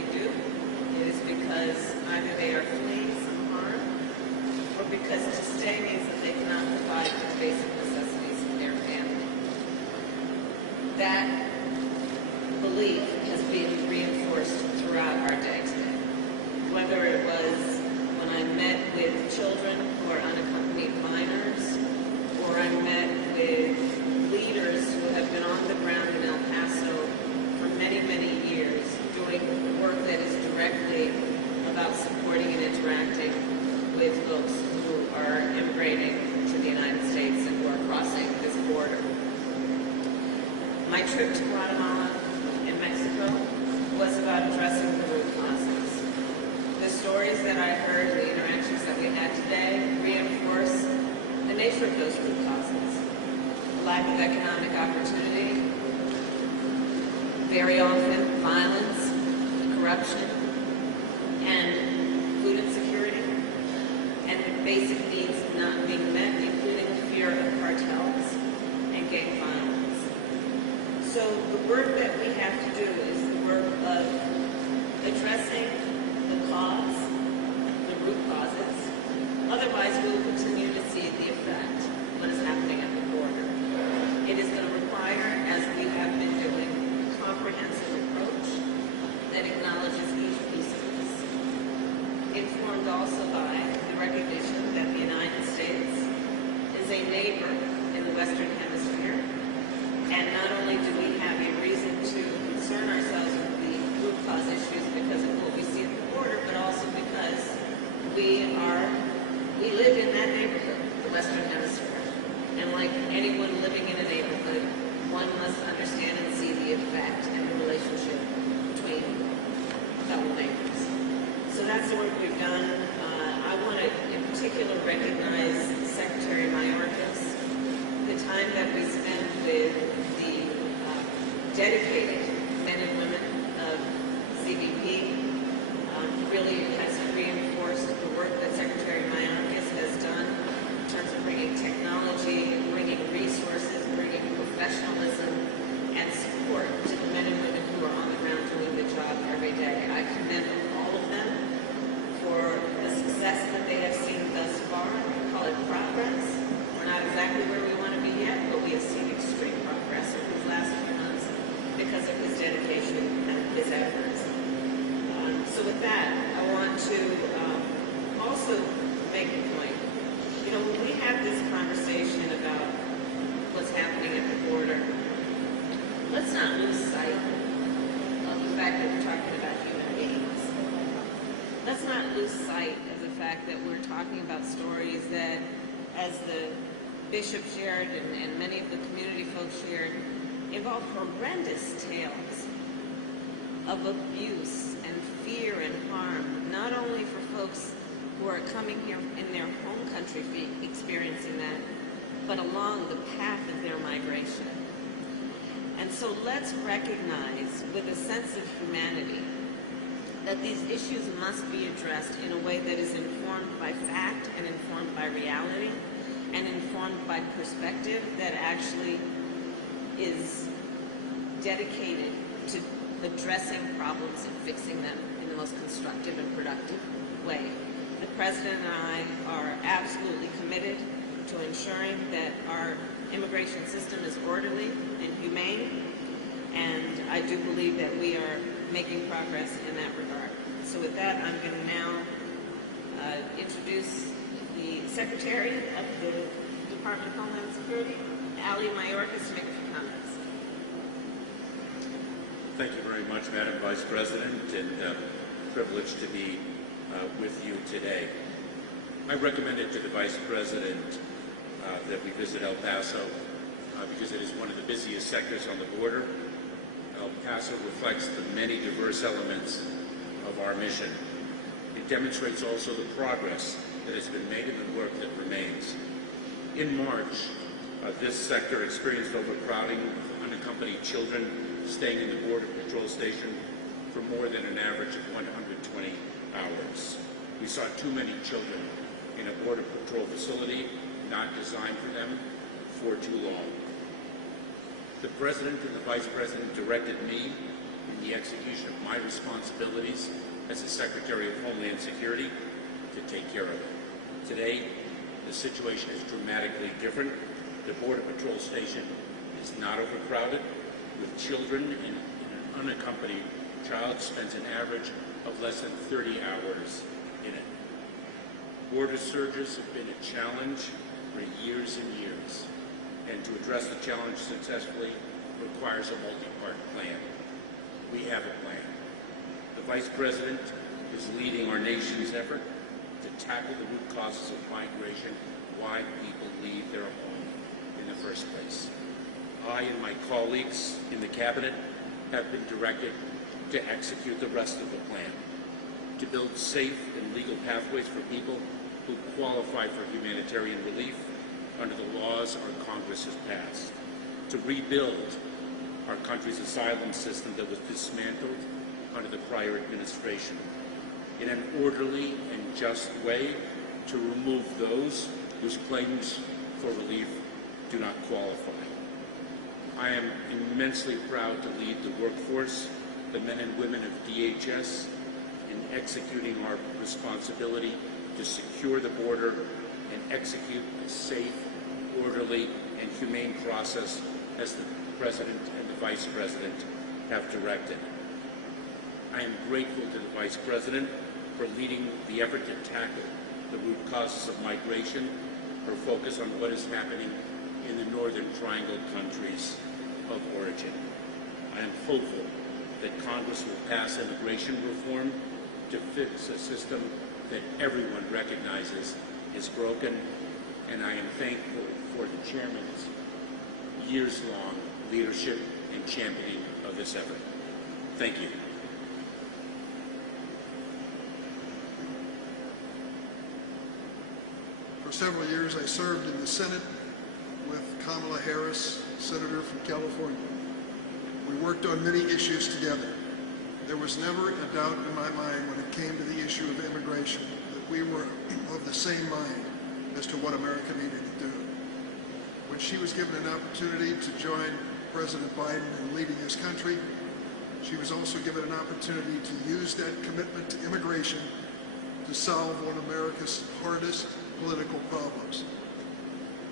they do, it is because either they are fleeing some harm or because to stay means that they cannot provide the basic necessities for their family. That belief has been reinforced throughout our day today. Whether it was when I met with children who are unaccompanied minors, or I met with leaders who have been on the ground in El Paso for many, many years, doing work that is directly about supporting and interacting with folks who are immigrating to the United States and who are crossing this border. My trip to Guatemala and Mexico was about addressing the root causes. The stories that I heard, the interactions that we had today, reinforce the nature of those root causes. Lack of economic opportunity, very often violence, corruption, and food insecurity, and basic needs not being met, including fear of cartels and gang violence. So the work that we have to do is the work of addressing the cause, the root causes. Otherwise, we will continue to see the effect of what is happening at the border. It is going to require, as we have been doing, a comprehensive approach that acknowledges each piece of this. Informed also by the recognition that the United States is a neighbor in the Western Hemisphere. And not only do we have a reason to concern ourselves with the root cause issues because of what we see at the border, but also because we live in that neighborhood, the Western Hemisphere. And like anyone living in a neighborhood, one must understand and see the effect and the relationship between fellow neighbors. So that's the work we've done. I want to, in particular, recognize Secretary Mayorkas, the time that we spend with the dedicated men and women of CBP really has reinforced the work that Secretary Mayorkas has done in terms of bringing technology, bringing resources, bringing professionalism and support to the men and women who are on the ground doing the job every day. I commend all of them for the success that they have seen thus far. We call it progress. We're not exactly where we want to be yet, but we have seen extreme progress over these last few months because of his dedication and his efforts. So with that, I want to also make a point. You know, when we have this conversation about what's happening at the border, let's not lose sight of the fact that we're talking about human beings. Let's not lose sight of the fact that we're talking about stories that, as the bishop shared and many of the community folks shared, involve horrendous tales of abuse and fear and harm, not only for folks who are coming here in their home country experiencing that, but along the path of their migration. And so let's recognize with a sense of humanity that these issues must be addressed in a way that is informed by fact and informed by reality and informed by perspective that actually is dedicated to addressing problems and fixing them in the most constructive and productive way. The President and I are absolutely committed to ensuring that our immigration system is orderly and humane, and I do believe that we are making progress in that regard. So with that, I'm going to now introduce the Secretary of the Department of Homeland Security, Ali Mayorkas, to make a few comments. Thank you very much, Madam Vice President, and privileged to be with you today. I recommended to the Vice President that we visit El Paso because it is one of the busiest sectors on the border. El Paso reflects the many diverse elements of our mission. It demonstrates also the progress that has been made in the work that remains. In March, this sector experienced overcrowding of unaccompanied children staying in the Border Patrol Station for more than an average of 120 hours. We saw too many children in a Border Patrol facility not designed for them for too long. The President and the Vice President directed me, in in the execution of my responsibilities as the Secretary of Homeland Security to take care of it. Today, the situation is dramatically different. The Border Patrol station is not overcrowded with children, and an unaccompanied child spends an average of less than 30 hours in it. Border surges have been a challenge for years and years, and to address the challenge successfully requires a multi-part plan. We have a plan. The Vice President is leading our nation's effort to tackle the root causes of migration, why people leave their home in the first place. I and my colleagues in the Cabinet have been directed to execute the rest of the plan, to build safe and legal pathways for people who qualify for humanitarian relief under the laws our Congress has passed, to rebuild our country's asylum system that was dismantled under the prior administration, in an orderly and just way to remove those whose claims for relief do not qualify. I am immensely proud to lead the workforce, the men and women of DHS, in executing our responsibility to secure the border and execute a safe, orderly, and humane process as the President and the Vice President have directed. I am grateful to the Vice President for leading the effort to tackle the root causes of migration, her focus on what is happening in the Northern Triangle countries of origin. I am hopeful that Congress will pass immigration reform to fix a system that everyone recognizes is broken, and I am thankful for the Chairman's years-long leadership and championing of this effort. Thank you. For several years, I served in the Senate with Kamala Harris, Senator from California. We worked on many issues together. There was never a doubt in my mind when it came to the issue of immigration that we were of the same mind as to what America needed to do. When she was given an opportunity to join President Biden in leading this country, she was also given an opportunity to use that commitment to immigration to solve one of America's hardest political problems.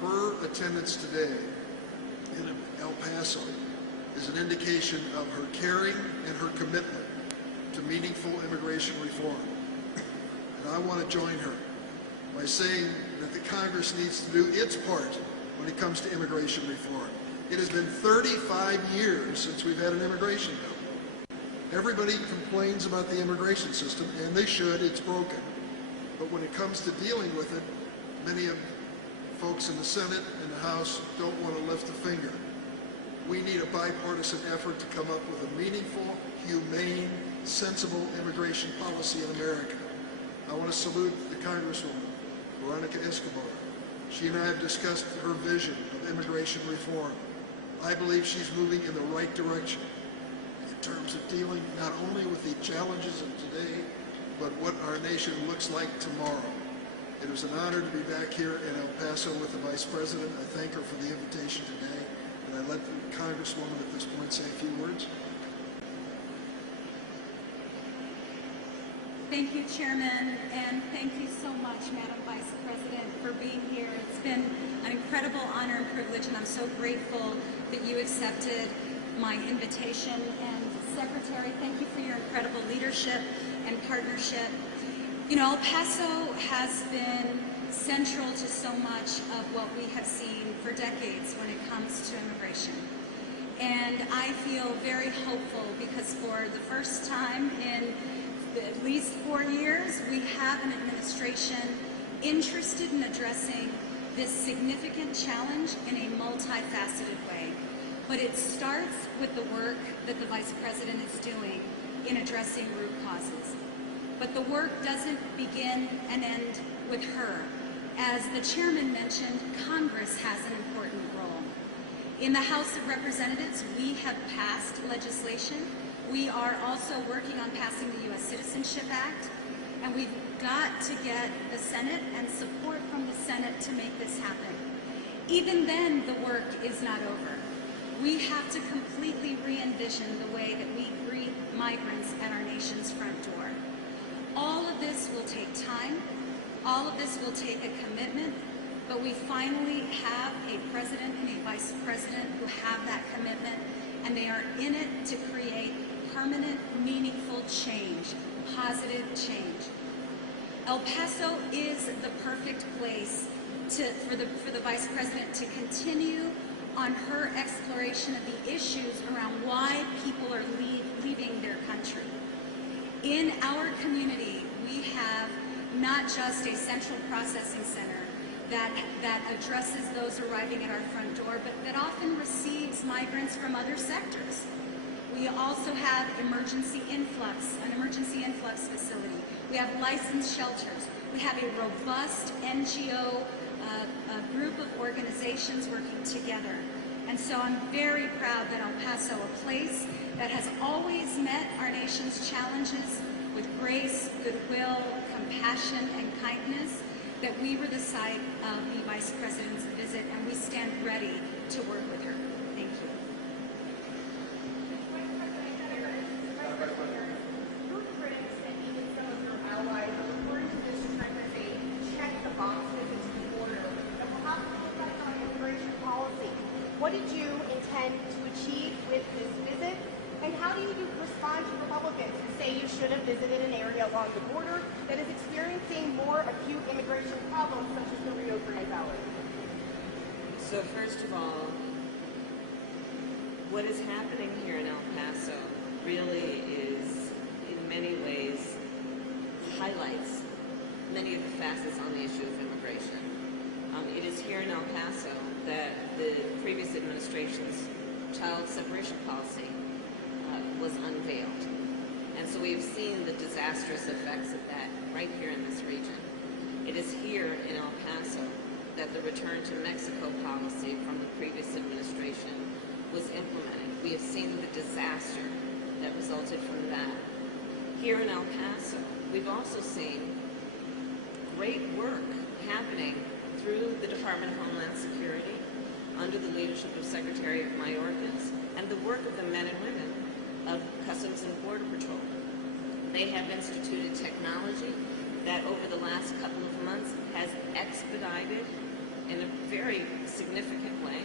Her attendance today in El Paso is an indication of her caring and her commitment to meaningful immigration reform. And I want to join her by saying that the Congress needs to do its part when it comes to immigration reform. It has been 35 years since we've had an immigration bill. Everybody complains about the immigration system, and they should, it's broken. But when it comes to dealing with it, many of the folks in the Senate and the House don't want to lift a finger. We need a bipartisan effort to come up with a meaningful, humane, sensible immigration policy in America. I want to salute the Congresswoman, Veronica Escobar. She and I have discussed her vision of immigration reform. I believe she's moving in the right direction in terms of dealing not only with the challenges of today, but what our nation looks like tomorrow. It was an honor to be back here in El Paso with the Vice President. I thank her for the invitation today, and I let the Congresswoman at this point say a few words. Thank you, Chairman, and thank you so much, Madam Vice President, for being here. It's been an incredible honor and privilege, and I'm so grateful that you accepted my invitation. And Secretary, thank you for your incredible leadership and partnership. You know, El Paso has been central to so much of what we have seen for decades when it comes to immigration. And I feel very hopeful because for the first time in at least 4 years, we have an administration interested in addressing this significant challenge in a multifaceted way. But it starts with the work that the Vice President is doing in addressing root causes. But the work doesn't begin and end with her. As the Chairman mentioned, Congress has an important role. In the House of Representatives, we have passed legislation. We are also working on passing the U.S. Citizenship Act, and we've got to get the Senate and support from the Senate to make this happen. Even then, the work is not over. We have to completely re-envision the way that we migrants at our nation's front door. All of this will take time. All of this will take a commitment, but we finally have a president and a vice president who have that commitment, and they are in it to create permanent, meaningful change, positive change. El Paso is the perfect place for the vice president to continue on her exploration of the issues around why people are leaving their country. In our community, we have not just a central processing center that addresses those arriving at our front door, but that often receives migrants from other sectors. We also have an emergency influx facility. We have licensed shelters. We have a robust NGO group of organizations working together. And so I'm very proud that El Paso, a place that has always met our nation's challenges with grace, goodwill, compassion, and kindness, that we were the site of the Vice President's visit, and we stand ready to work with her. Thank you. Your critics and even some of your allies are referring to this trend as a check the box visit to the border that will have an impact on immigration policy. What did you intend to achieve with this visit? And how do you respond to Republicans who say you should have visited an area along the border that is experiencing more acute immigration problems, such as the Rio Grande Valley? So first of all, what is happening here in El Paso really is, in many ways, highlights many of the facets on the issue of immigration. It is here in El Paso that the previous administration's child separation policy was unveiled. And so we've seen the disastrous effects of that right here in this region. It is here in El Paso that the return to Mexico policy from the previous administration was implemented. We have seen the disaster that resulted from that. Here in El Paso, we've also seen great work happening through the Department of Homeland Security under the leadership of Secretary Mayorkas and the work of the men and women of Customs and Border Patrol. They have instituted technology that over the last couple of months has expedited in a very significant way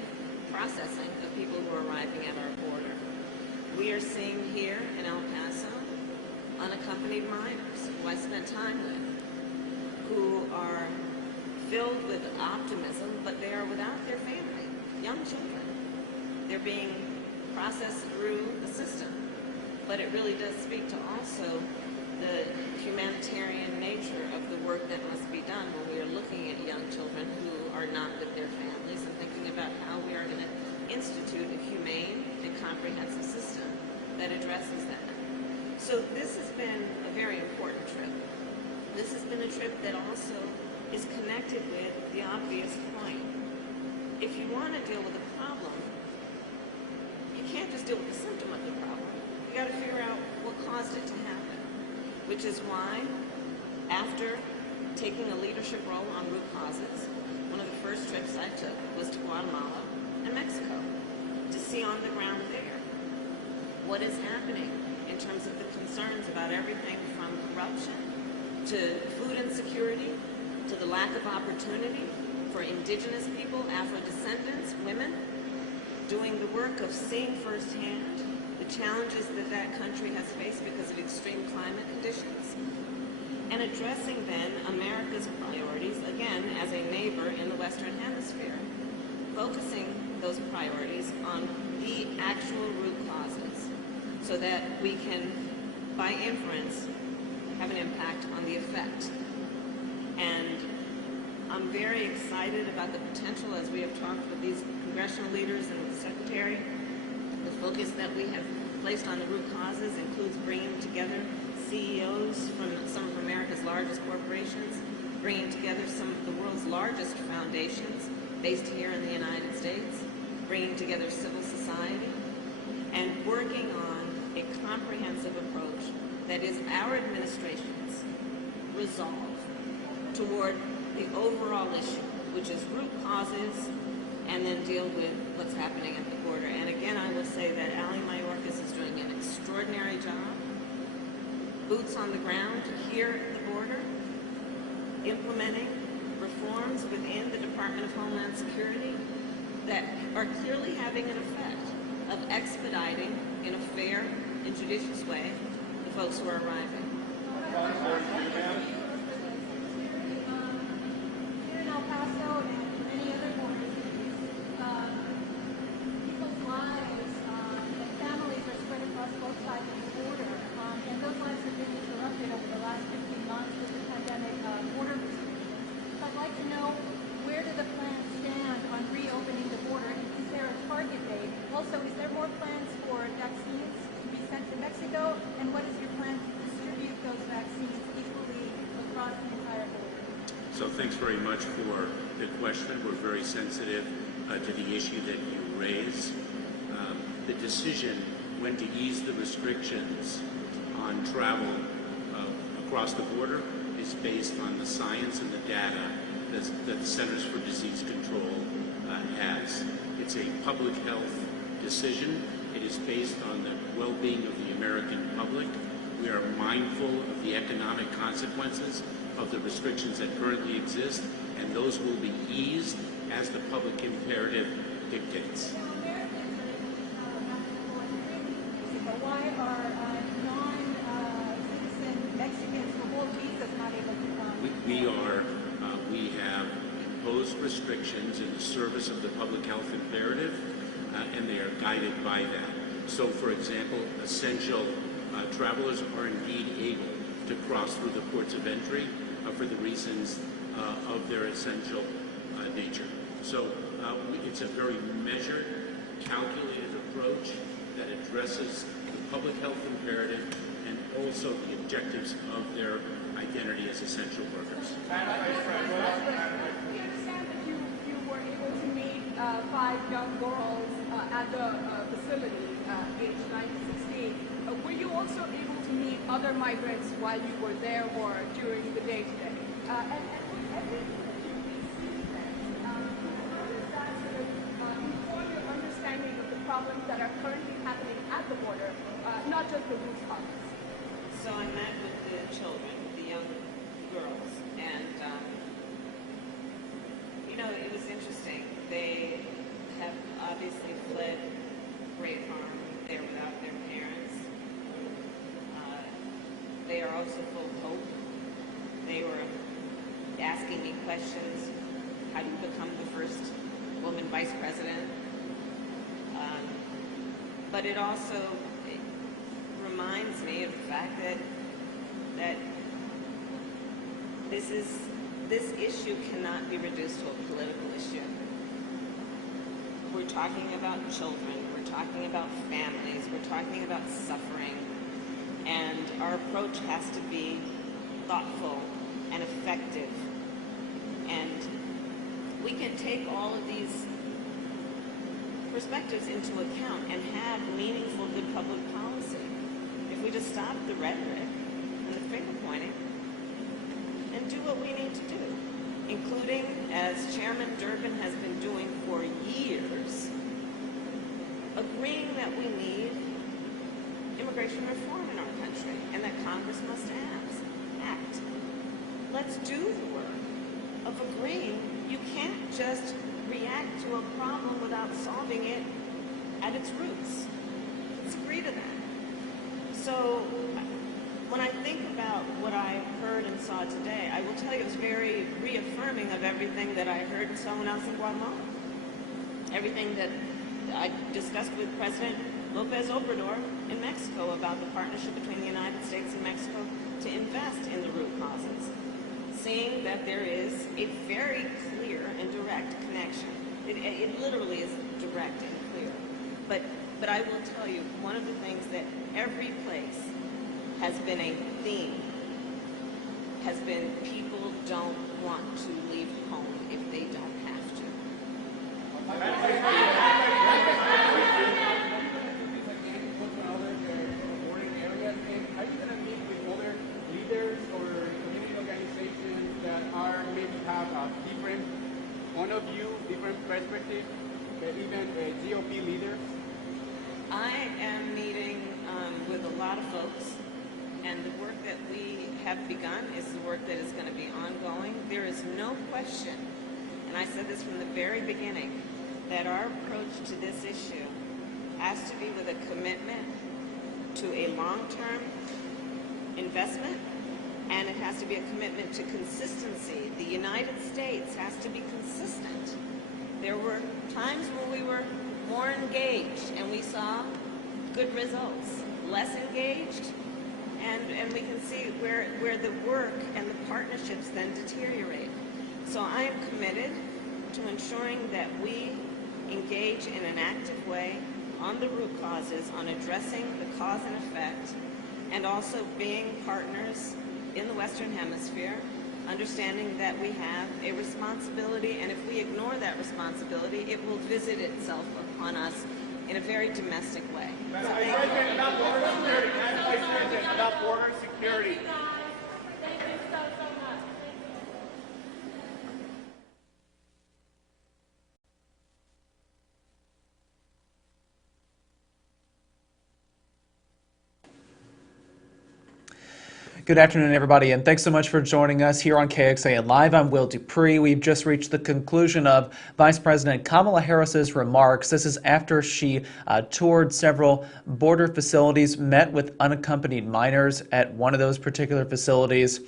processing of people who are arriving at our border. We are seeing here in El Paso unaccompanied minors who I spent time with, who are filled with optimism, but they are without their family, young children. They're being processed through the system. But it really does speak to also the humanitarian nature of the work that must be done when we are looking at young children who are not with their families and thinking about how we are going to institute a humane and comprehensive system that addresses that. So this has been a very important trip. This has been a trip that also is connected with the obvious point. If you want to deal with a problem, you can't just deal with the symptom of the problem. You got to figure out what caused it to happen, which is why, after taking a leadership role on root causes, one of the first trips I took was to Guatemala and Mexico to see on the ground there what is happening in terms of the concerns about everything from corruption to food insecurity to the lack of opportunity for indigenous people, Afro-descendants, women, doing the work of seeing firsthand the challenges that that country has faced because of extreme climate conditions, and addressing then America's priorities, again, as a neighbor in the Western Hemisphere, focusing those priorities on the actual root causes so that we can, by inference, have an impact on the effect. And I'm very excited about the potential, as we have talked with these congressional leaders and with the Secretary. The focus that we have placed on the root causes includes bringing together CEOs from some of America's largest corporations, bringing together some of the world's largest foundations based here in the United States, bringing together civil society, and working on a comprehensive approach that is our administration's resolve toward the overall issue, which is root causes, and then deal with what's happening at the border. And again, I will say that Ali Mayorkas is doing an extraordinary job boots on the ground here at the border, implementing reforms within the Department of Homeland Security that are clearly having an effect of expediting in a fair and judicious way the folks who are arriving. Here in El Paso and many other border cities, people's lives and families are spread across both sides of the border, and those lives have been interrupted over the last 15 months with the pandemic border restrictions. So I'd like to know, where do the plans stand on reopening the border, and is there a target date? Also, is there more plans for vaccines to be sent to Mexico, and what is your plan to distribute those vaccines equally across the entire border? So thanks very much for the question. We're very sensitive to the issue that you raise. The decision when to ease the restrictions on travel across the border is based on the science and the data that the Centers for Disease Control has. It's a public health decision. It is based on the well-being of the American public. We are mindful of the economic consequences of the restrictions that currently exist, and those will be eased as the public imperative dictates. Why are non-citizen Mexicans who hold visas not able to come? We have imposed restrictions in the service of the public health imperative, and they are guided by that. So, for example, essential travelers are indeed able to cross through the ports of entry for the reasons of their essential nature. So it's a very measured, calculated approach that addresses the public health imperative and also the objectives of their identity as essential workers. We understand that you were able to meet 5 young girls at the facility, aged 9 to 16. Were you also able to meet other migrants while you were there or during the day today? And with everything that you've been seeing then, how does that sort of inform your understanding of the problems that are currently happening at the border, not just the root causes? So I met with the children, the young girls, and it was interesting. They have obviously fled great harm. They're without their parents. They are also full of hope. They were asking me questions. How do you become the first woman vice president? But it also reminds me of the fact that this issue cannot be reduced to a political issue. We're talking about children, we're talking about families, we're talking about suffering, and our approach has to be thoughtful and effective. And we can take all of these perspectives into account and have meaningful, good public policy if we just stop the rhetoric and the finger pointing and do what we need to do, including, as Chairman Durbin has been doing for years, agreeing that we need immigration reform in our country and that Congress must act. Let's do the work of agreeing. You can't just react to a problem without solving it at its roots. Let's agree to that. So when I think about what I heard and saw today, I will tell you it was very reaffirming of everything that I heard and saw when I was in Guatemala. Everything that I discussed with President Lopez Obrador in Mexico about the partnership between the United States and Mexico to invest in the root causes. Seeing that there is a very clear and direct connection. It literally is direct and clear. But I will tell you, one of the things that every place has been a theme has been people don't want to leave home if they don't have to. Are you going to meet with other leaders or community organizations that are maybe have a different point of view, different perspective, even GOP leaders? I am meeting with a lot of folks, And the work that we have begun is the work that is going to be ongoing. There is no question, and I said this from the very beginning, that our approach to this issue has to be with a commitment to a long-term investment, and it has to be a commitment to consistency. The United States has to be consistent. There were times when we were more engaged and we saw good results. Less engaged, and we can see where the work and the partnerships then deteriorate. So I am committed to ensuring that we engage in an active way on the root causes, on addressing the cause and effect, and also being partners in the Western Hemisphere, understanding that we have a responsibility, and if we ignore that responsibility, it will visit itself upon us in a very domestic way. Madam Vice President, about border security. Madam Vice President, about border security. Thank you so much. Good afternoon, everybody, and thanks so much for joining us here on KXAN Live. I'm Will Dupree. We've just reached the conclusion of Vice President Kamala Harris's remarks. This is after she toured several border facilities, met with unaccompanied minors at one of those particular facilities,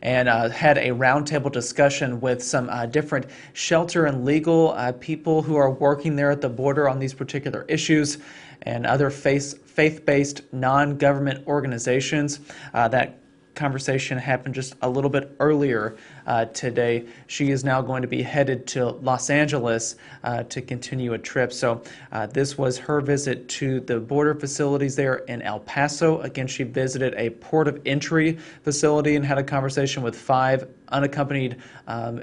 and had a roundtable discussion with some different shelter and legal people who are working there at the border on these particular issues, and other faith-based non-government organizations. That conversation happened just a little bit earlier today. She is now going to be headed to Los Angeles to continue a trip. So this was her visit to the border facilities there in El Paso. Again, she visited a port of entry facility and had a conversation with 5 unaccompanied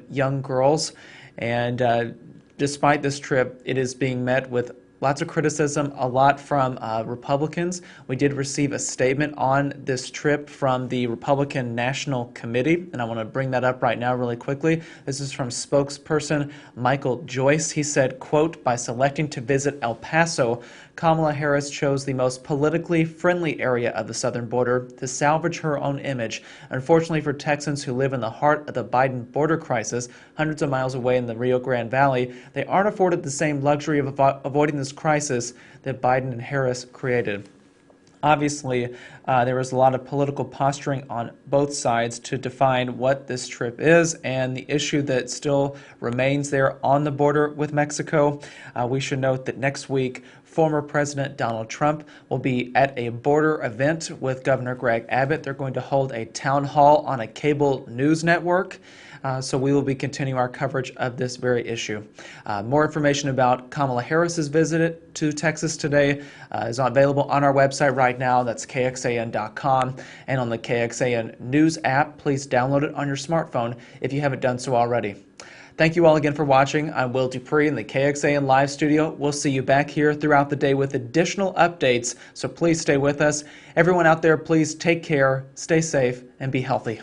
young girls. And despite this trip, it is being met with lots of criticism, a lot from Republicans. We did receive a statement on this trip from the Republican National Committee, and I want to bring that up right now really quickly. This is from spokesperson Michael Joyce. He said, quote, "By selecting to visit El Paso, Kamala Harris chose the most politically friendly area of the southern border to salvage her own image. Unfortunately for Texans who live in the heart of the Biden border crisis, hundreds of miles away in the Rio Grande Valley, they aren't afforded the same luxury of avoiding this crisis that Biden and Harris created." Obviously, there was a lot of political posturing on both sides to define what this trip is and the issue that still remains there on the border with Mexico. We should note that next week, former President Donald Trump will be at a border event with Governor Greg Abbott. They're going to hold a town hall on a cable news network. So we will be continuing our coverage of this very issue. More information about Kamala Harris's visit to Texas today is available on our website right now. That's KXAN.com. And on the KXAN News app, please download it on your smartphone if you haven't done so already. Thank you all again for watching. I'm Will Dupree in the KXAN Live Studio. We'll see you back here throughout the day with additional updates, so please stay with us. Everyone out there, please take care, stay safe, and be healthy.